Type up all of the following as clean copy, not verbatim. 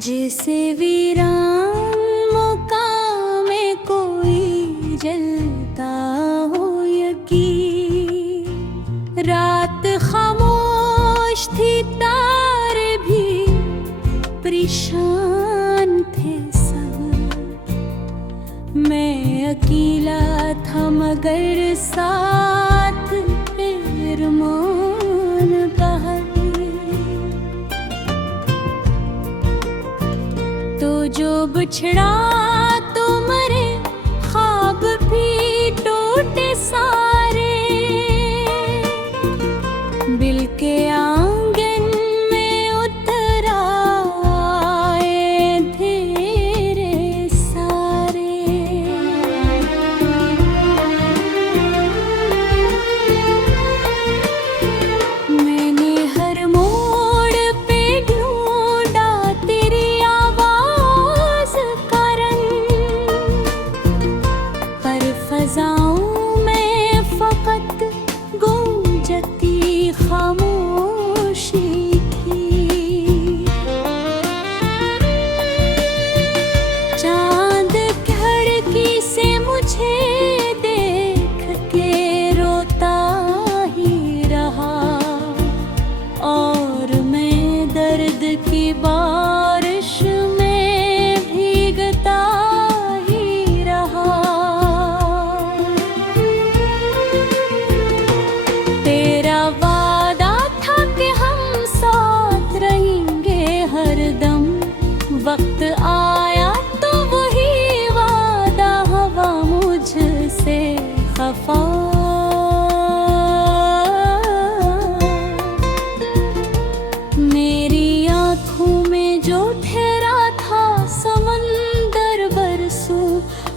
जैसे वीरान मुकामे कोई जलता हो यकीन। रात खामोश थी, तारे भी परेशान थे सब। मैं अकेला था मगर साथ अरमान बहर। तो जो बिछड़ा तो मरे, ख्वाब भी टूटे सारे। दिल के आंगन में उतर आए धीरे सारे। मैंने हर मोड़ पे ढूंढा तेरी आवाज का रंग, पर फजाओं में फकत गूंजती खामोशी थी। चांद खिड़की से मुझे देख के रोता ही रहा, और मैं दर्द की बारिश में भीगता ही रहा। तेरा वादा था कि हम साथ रहेंगे हरदम। वक्त आया तो वही वादा हवा मुझसे खफा। मेरी आँखों में जो ठहरा था समंदर बरसों,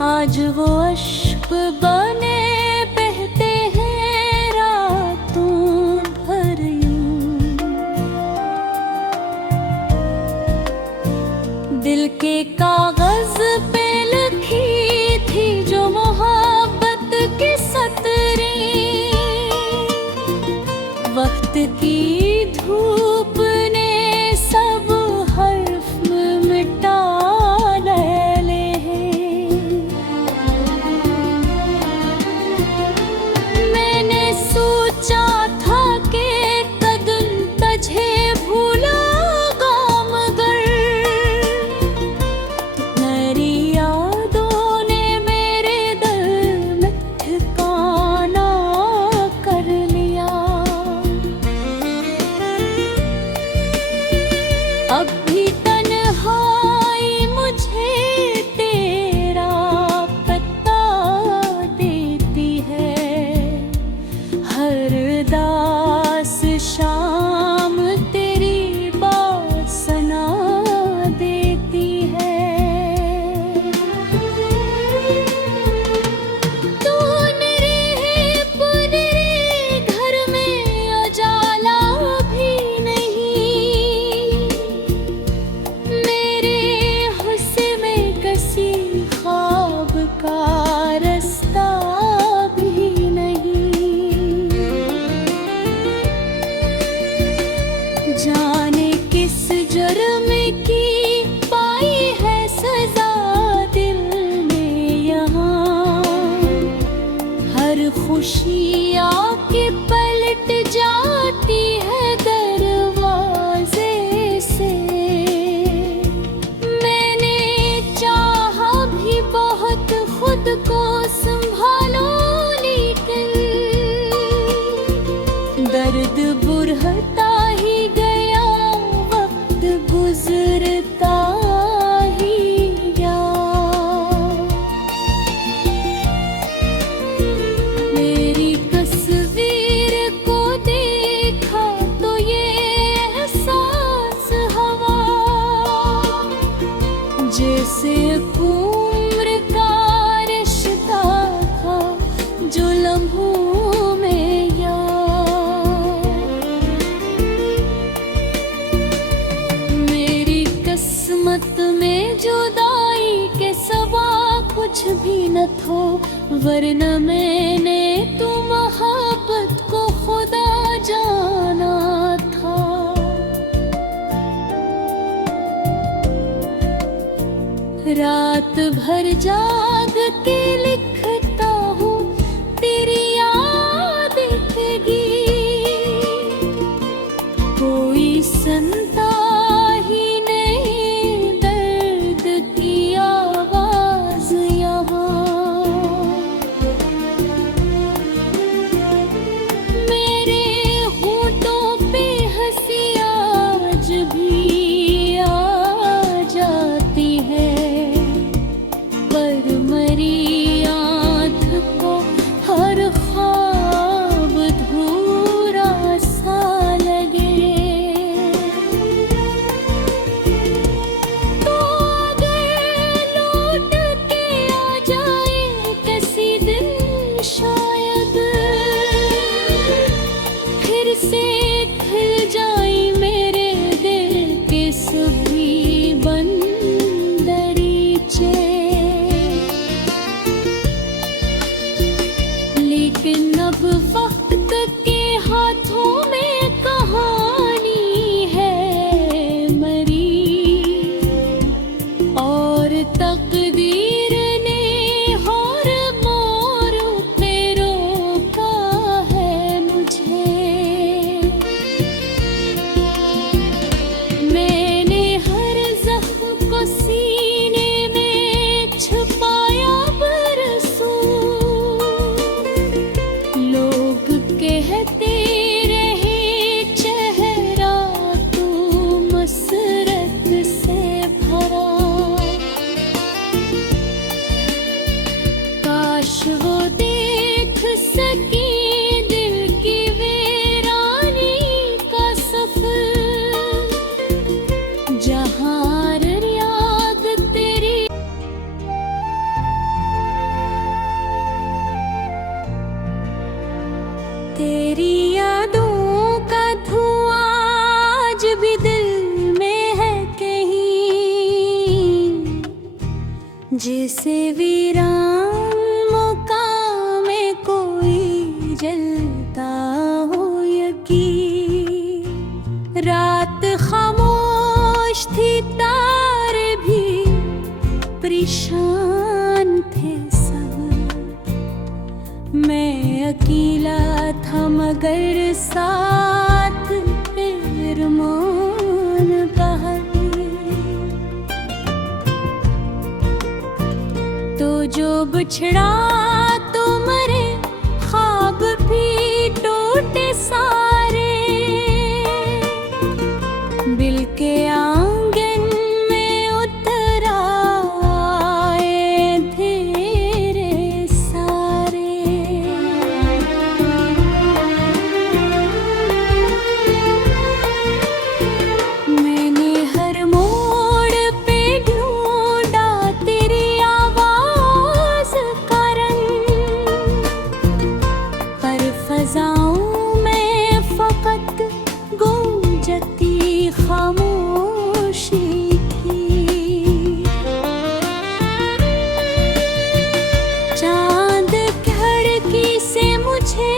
आज वो अश्क बने बहते हैं रातों भर यूं। दिल के कागज पे लिखी थी जो मोहब्बत की सतरें, वक्त की धूप ने सब हर्फ मिटा डाले हैं। मैंने सोचा था कि कदम तुझे भूलागा, मगर मेरी यादों ने मेरे दिल में ठिकाना कर लिया। अब भी तन्हाई मुझे तेरा पता देती है। हर दास शाम तेरी बासना देती है। तूने रे पुरे घर में उजाला भी नहीं, मेरे हुस्न में कसी ख्वाब का रास्ता भी नहीं। जाने किस जुर्म की पाई है सजा दिल ने यहाँ। हर खुशी आके पलट जाती है दरवाजे से। मैंने चाहा भी बहुत खुद को संभालो, लेकिन दर्द बुढ़ता ही गया, वक्त गुजरता ही गया। मेरी तस्वीर को देखा तो ये एहसास हुआ, जैसे उम्र का रिश्ता था जो लम्हों में याद। मेरी किस्मत में जुदाई के सिवा कुछ भी न थो, वरना मैंने तो मोहब्बत को खुदा जाना था। रात भर जाग के लिखता हूँ तेरी याद दिखेगी। कोई सुनता ही नहीं दर्द की आवाज यहाँ। मेरे होठों पे हंसी आज भी आ जाती है, पर मरी आँख को हर ख्वाब अधूरा सा लगे। तो अगर लौट के आ जाए किसी दिन शायद, फिर से खिल जाए मेरे दिल के सभी बंद दरीचे। लेकिन अब वक्त के हाथों में कहानी है मरी, और तकदीर ने हर मोड़ पे रोका है मुझे। मैंने हर जख्म को सीने में छुपाया बरसों। लोग कहते रहे चेहरा तू मसरत से भरा। काश वो देख सके दिल की वीरानी का सफर, जहाँ हर याद तेरी। तेरी यादों का धुआं आज भी दिल में है कहीं, जैसे वीरान मुकाम में कोई जलता हो यकीन। रात खामोश थी, तारे भी परेशान थे सब। मैं अकेला था मगर साथ अरमान बहर। तो जो बिछड़ा तो मरे, ख्वाब भी टूटे सारे। दिल के आंगन में उतर आए धीरे सारे। मैंने हर मोड़ पे ढूंढा तेरी आवाज का रंग, पर फजाओं में फकत गूंजती खामोशी थी। चांद खिड़की से मुझे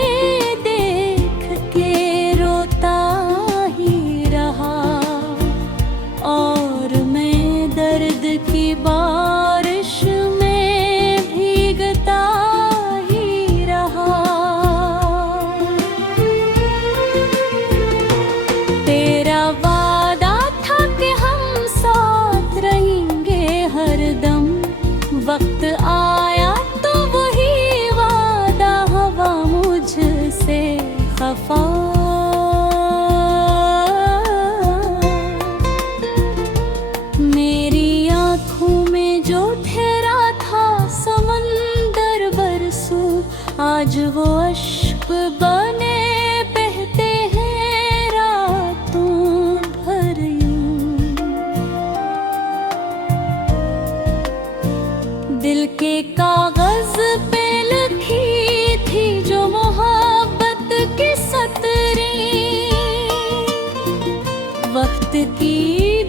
देख के रोता ही रहा, और मैं दर्द की बारिश में भीगता ही रहा। तेरा वादा था कि हम साथ रहेंगे हरदम, वक्त आया तो वही वादा हवा मुझसे खफा। मेरी आँखों में जो ठहरा था समंदर बरसों, आज वो अश्क बने बहते हैं रातों भर यूं। दिल के कागज पे लिखी थी जो मोहब्बत की सतरें, वक्त की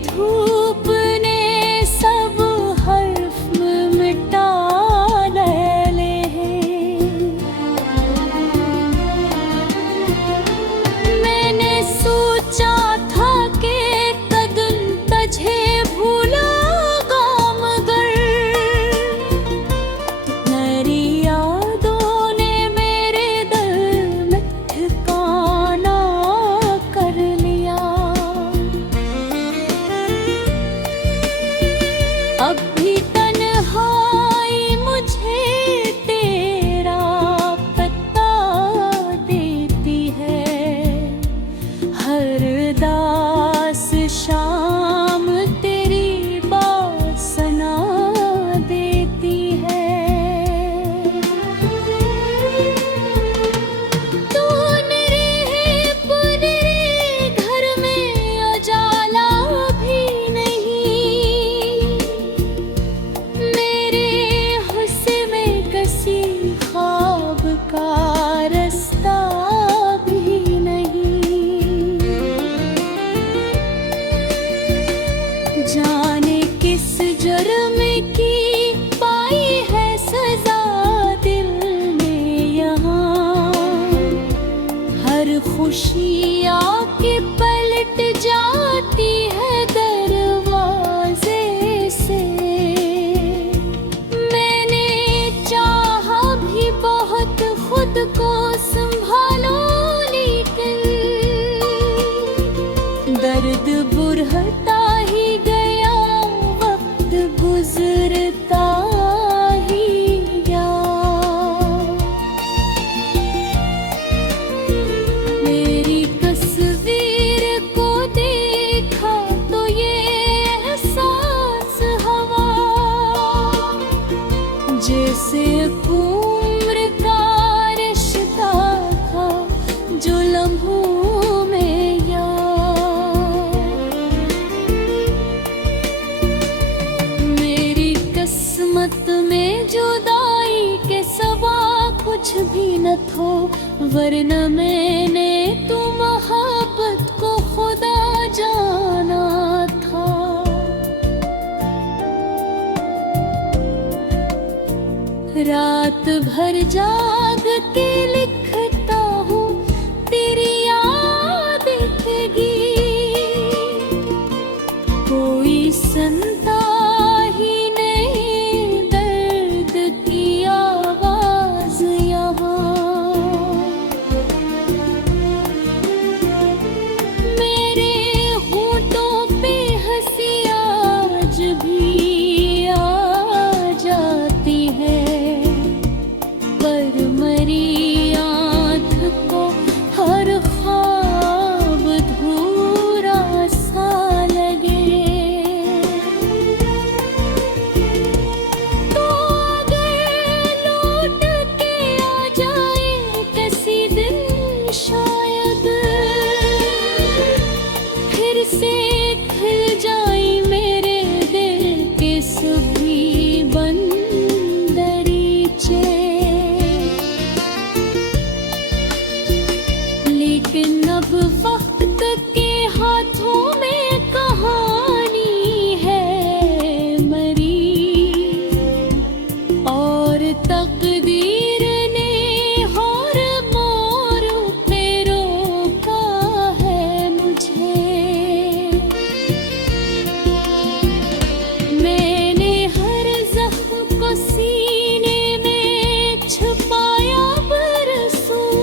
धूप ने सब हर्फ मिटा डाले हैं। मैंने सोचा था कि कदम तुझे भूला गा, मगर जाने किस जुर्म की पाई है सजा दिल में यहाँ। हर खुशी आके पलट जाती है दरवाजे से। मैंने चाहा भी बहुत खुद को संभालो, लेकिन दर्द बुढ़ता ही गया, वक्त गुजरता ही गया। मेरी तस्वीर को देखा तो ये एहसास हुआ, जैसे उम्र का रिश्ता था जो लम्हों में याद। मेरी किस्मत में जुदाई के सिवा कुछ भी न था, वरना मैंने तो मोहब्बत को खुदा जाना था। रात भर जाग के लिखता हूँ तेरी याद आएगी, कोई सुनता ही नहीं दर्द की आवाज यहाँ। मेरे होठों पे हंसी आज भी आ जाती है, पर मरी आँख को हर ख्वाब धूरा सा लगे। तो अगर लौट के आ जाए किसी दिन शायद, फिर से खिल जाए मेरे दिल के सभी बंदरीचे। लेकिन अब वक्त के हाथों में कहानी है मरी, और तकदीर ने हर मोड़ पे रोका है मुझे। मैंने हर जख्म को सीने में छुपाया बरसों,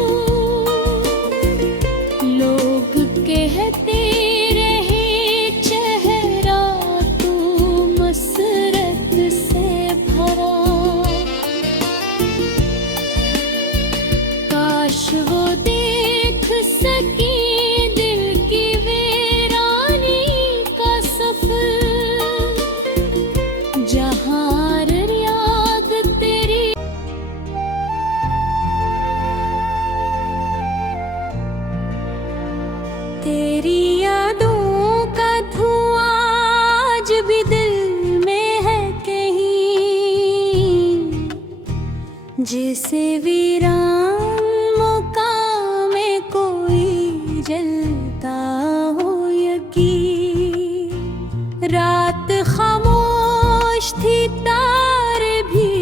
लोग कहते रहे चेहरा तू मसरत से भरा। काश वो देख सके दिल की वीरानी का सफर, जहाँ हर याद तेरी। तेरी यादों का धुआं आज भी दिल में है कहीं, जैसे वीरान मुकाम में कोई जलता हो यकीन। रात खामोश थी, तारे भी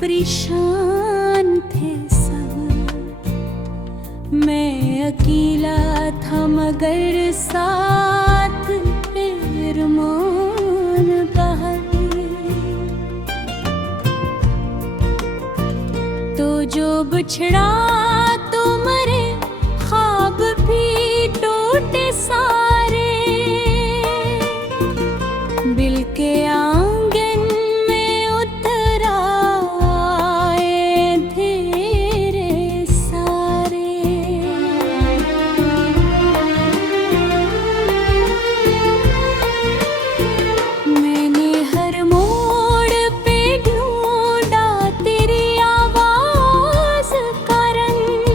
परेशान थे सब। मैं अकेला था मगर साथ अरमान बहर। तो जो बिछड़ा तो मरे, ख्वाब भी टूटे सारे। दिल के आंगन में उतर आए धीरे सारे। मैंने हर मोड़ पे ढूंढा तेरी आवाज का रंग,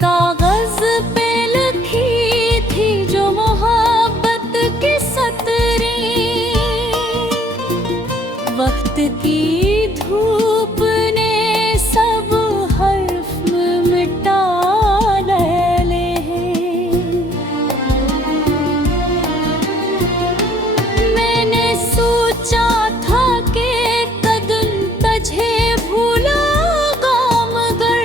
कागज पे लिखी थी जो मोहब्बत की सतरें, वक्त की धूप ने सब हर्फ मिटा डाले हैं। मैंने सोचा था कि कदम तुझे भूलागा, मगर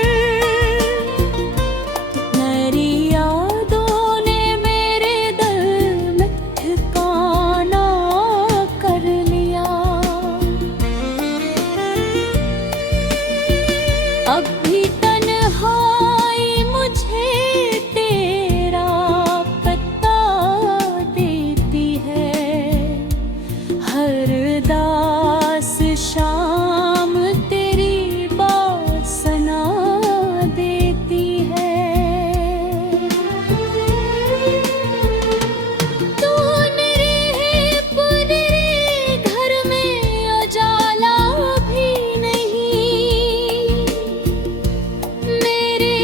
मेरी यादों ने मेरे दिल में ठिकाना कर लिया। अब भी तन्हाई मुझे तेरा पता देती है, हर दास शाम तेरी वासना देती है। तू निरे पुरे घर में उजाला भी नहीं, मेरे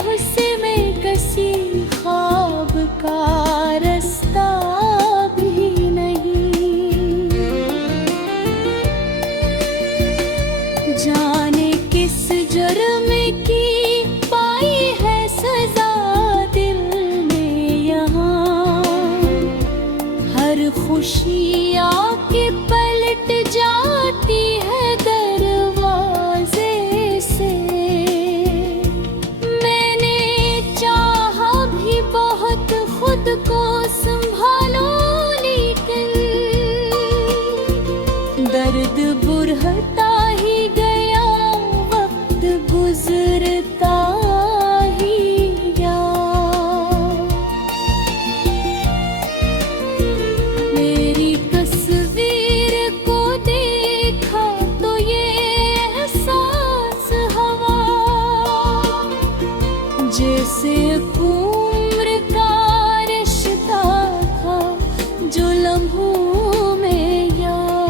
हुस्न में कसी ख्वाब का रास्ता भी नहीं। जाने किस जुर्म की पाई है सजा दिल में यहाँ, हर खुशी आके पलट जाती है दरवाजे से। मैंने चाहा भी बहुत खुद को संभालो, लेकिन दर्द बुढ़ता ही गया, वक्त गुजरता ही गया। मेरी तस्वीर को देखा तो ये एहसास हुआ, जैसे उम्र का रिश्ता था जो लम्हों में याद।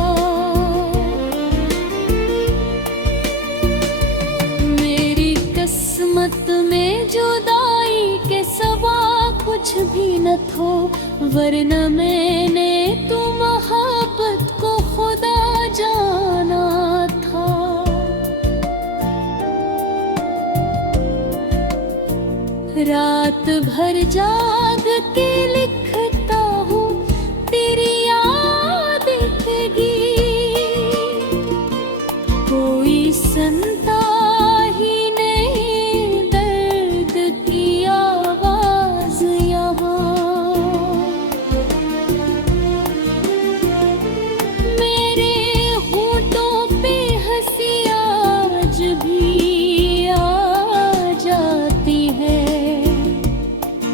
मेरी किस्मत में जुदाई के सिवा कुछ भी न थो, वरना मैंने तो मोहब्बत को खुदा जाना था। रात भर जाग के लिखता हूँ तेरी याद की, कोई सुनता ही नहीं दर्द की आवाज यहाँ। मेरे होठों पे हंसी आज भी आ जाती है,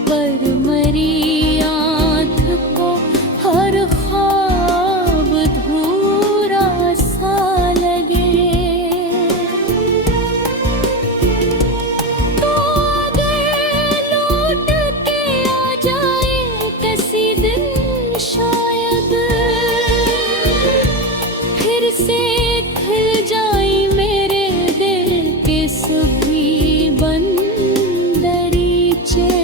पर मरी आँख को हर ख्वाब धूरा सा लगे। तो अगर लौट के आ जाए किसी दिन शायद, फिर से खिल जाए मेरे दिल के सभी बंद दरीचे।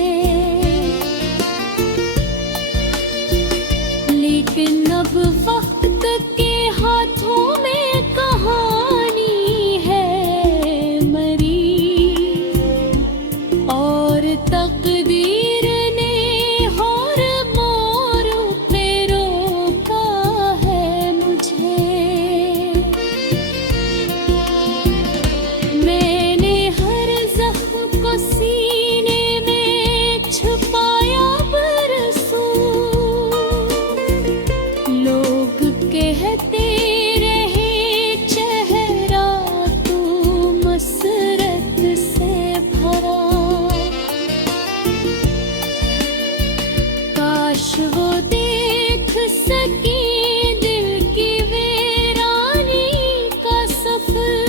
लेकिन अब वक्त के हाथों में कहानी है मरी, और तकदीर ने हर मोड़ पे रोका है मुझे। मैंने हर जख्म को सीने में छुपाया बरसों, लोग कहते रहे चेहरा तू मसरत से भरा। काश वो देख सके दिल की वीरानी का सफर,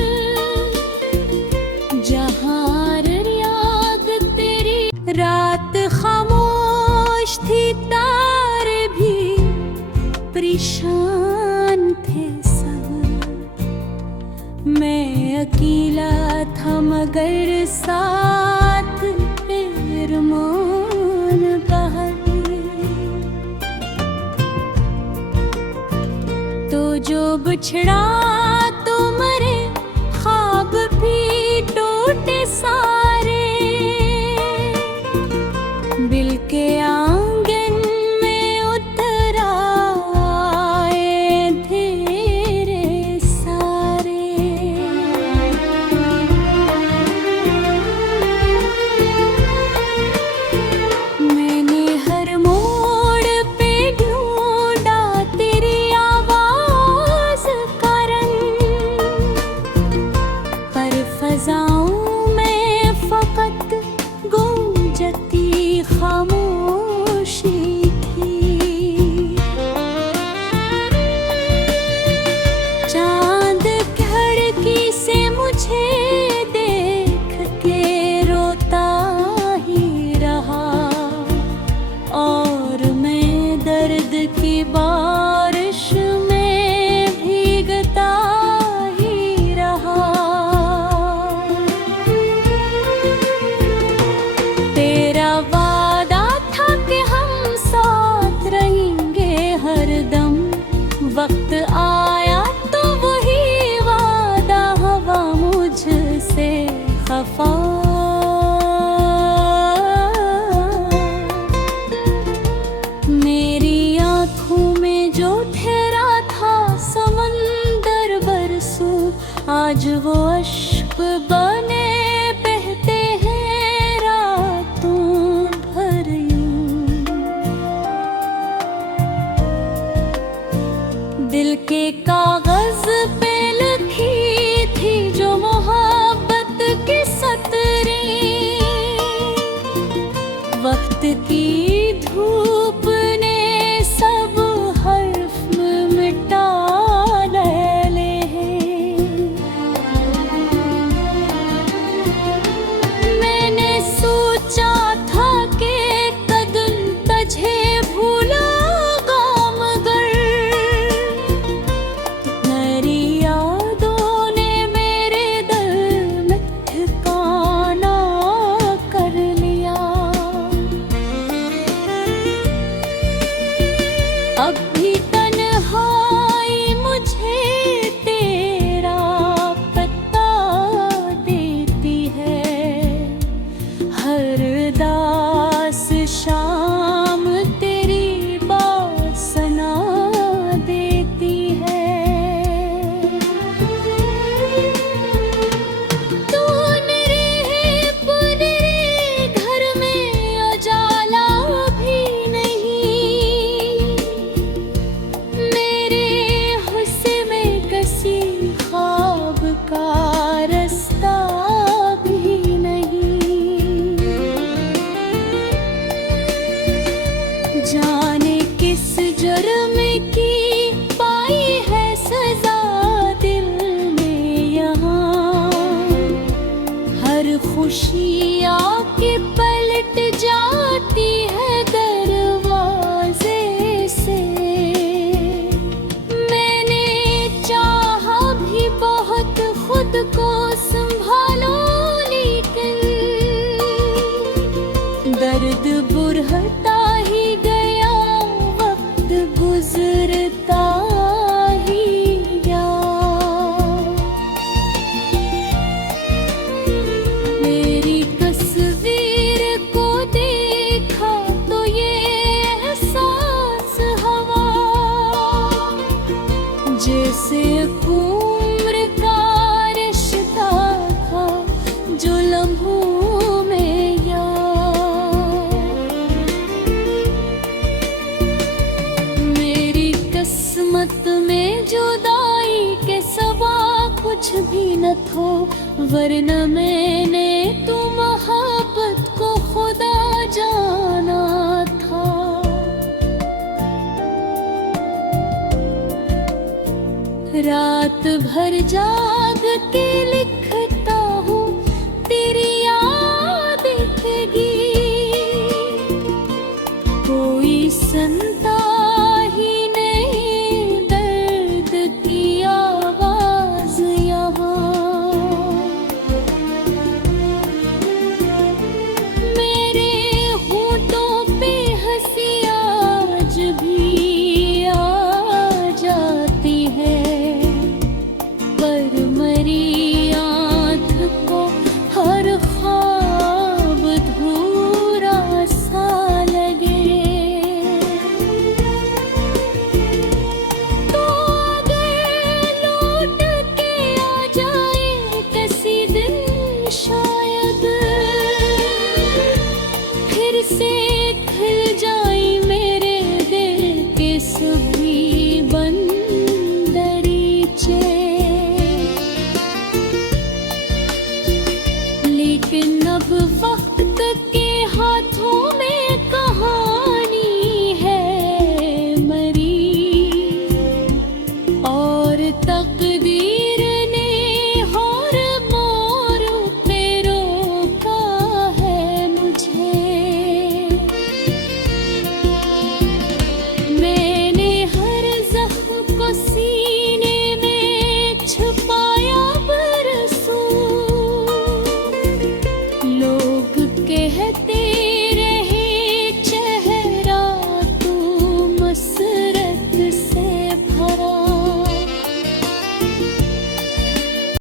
जहाँ हर याद तेरी। रात खामोश थी, तारे भी परेशान थे सब, मैं अकेला था मगर साथ अरमान बहके। तो जो बिछड़ा तो मरे, ख्वाब भी टूटे सारे। दिल के आंगन में उतर आए धीरे सारे। मैंने हर मोड़ पे ढूंढा तेरी आवाज का रंग, पर फजाओं में फकत गूंजती खामोशी थी। चांद खिड़की से मुझे देख के रोता ही रहा, और मैं दर्द की बारिश में भीगता ही रहा। तेरा वादा था कि हम साथ रहेंगे हरदम, वक्त आया तो वही वादा हवा मुझसे खफा। मेरी आँखों में जो ठहरा था समंदर बरसों, आज वो अश्क बने बहते हैं रातों भर यूं। दिल के कागज पे लिखी थी जो मोहब्बत की सतरें, वक्त की धूप ने सब हर्फ मिटा ले हैं। मैंने सोचा था कि कदम तुझे भूलागा, मगर तेरी यादों ने मेरे दिल में ठिकाना कर लिया। अब भी तन्हाई मुझे तेरा पता देती है, हर दास शाम तेरी बासना देती है। तूने पुरे घर में उजाला भी नहीं, मेरे हुस्न में कसी ख्वाब का रास्ता भी नहीं। जाने किस जुर्म की पाई है सजा दिल में यहाँ, हर खुशी आके पलट जाती है दरवाजे से। मैंने चाहा भी बहुत खुद को संभालो, लेकिन दर्द बुढ़ता ही गया, वक्त गुजरता ही गया। मेरी तस्वीर को देखा तो ये एहसास हवा, जैसे उम्र का रिश्ता था जो लम्हों में याद। मेरी किस्मत में जुदाई के सिवा कुछ भी न था, वरना मैंने तो मोहब्बत को खुदा जाना था। रात भर जाग के लिख